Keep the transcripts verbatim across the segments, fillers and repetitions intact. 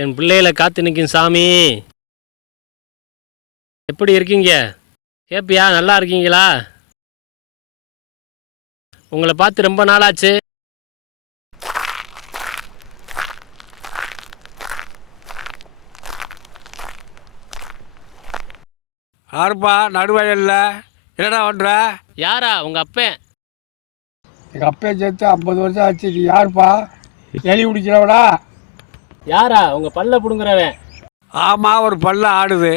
என் பிள்ளைகளை காத்து நிற்கும் சாமி. எப்படி இருக்கீங்க? கேப்பியா, நல்லா இருக்கீங்களா? உங்களை பார்த்து ரொம்ப நாளாச்சு. யாருப்பா நடுவயல்ல? என்னடா பண்ற? யாரா? உங்க அப்பன். எங்கள் அப்பே சேர்த்து ஐம்பது வருஷம் ஆச்சு. நீ யாருப்பா? எலி குடிக்கிறவடா? யாரா? உங்க பல்ல பிடுங்குறவன். ஆமாம், ஒரு பல்ல ஆடுது.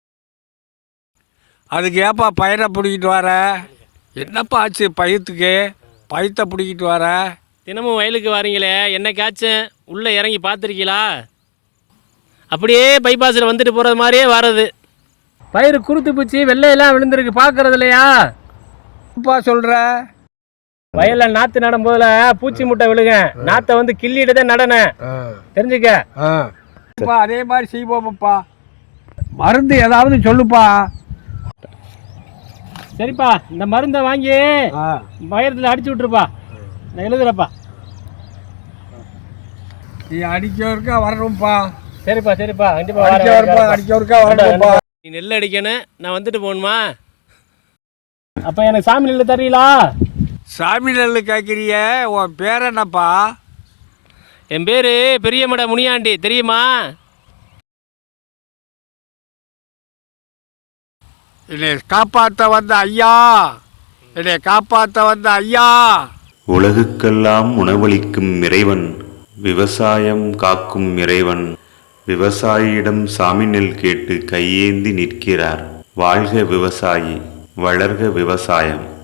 அதுக்கு ஏப்பா பயிரை பிடிக்கிட்டு வர? என்னப்பா ஆச்சு பயிர்த்துக்கு? பயிர்த்தை பிடிக்கிட்டு வர? தினமும் வயலுக்கு வரீங்களே, என்னைக்காச்சும் உள்ளே இறங்கி பார்த்துருக்கீங்களா? அப்படியே பைபாஸில் வந்துட்டு போகிறது மாதிரியே வர்றது. பயிர் குருத்து பூச்சி வெள்ளையெல்லாம் விழுந்திருக்கு, பார்க்கறது இல்லையா? என்னப்பா சொல்கிற? வயலில் நாற்று நடும் போதுல பூச்சி முட்டை விழுங்க, நாற்றை வந்து கிள்ளிட்டு தான் நடனேன், தெரிஞ்சுக்க. அதே மாதிரி செய்வோம்ப்பா. மருந்து ஏதாவது சொல்லுப்பா. சரிப்பா, இந்த மருந்தை வாங்கி வயரத்தில் அடிச்சு விட்டுருப்பா. நான் எழுதுறப்பா. நீ அடிக்கவருக்கா வரணும்ப்பா. சரிப்பா சரிப்பா, கண்டிப்பா அடிக்கவருப்பா அடிக்கவருக்கா வரணும்ப்பா. நீ நெல் அடிக்கணும், நான் வந்துட்டு போகணுமா? அப்போ எனக்கு சாமி நெல் தரீங்களா? சாமி நெல் கேட்குறிய? உன் பேர் என்னப்பா? என் பேர் பெரியமட முனியாண்டி, தெரியுமா? என்னை காப்பாற்ற வந்த ஐயா, என்னை காப்பாற்ற வந்த ஐயா. உலகுக்கெல்லாம் உணவளிக்கும் இறைவன், விவசாயம் காக்கும் இறைவன், விவசாயியிடம் சாமி நெல் கேட்டு கையேந்தி நிற்கிறார். வாழ்க விவசாயி, வளர்க விவசாயம்.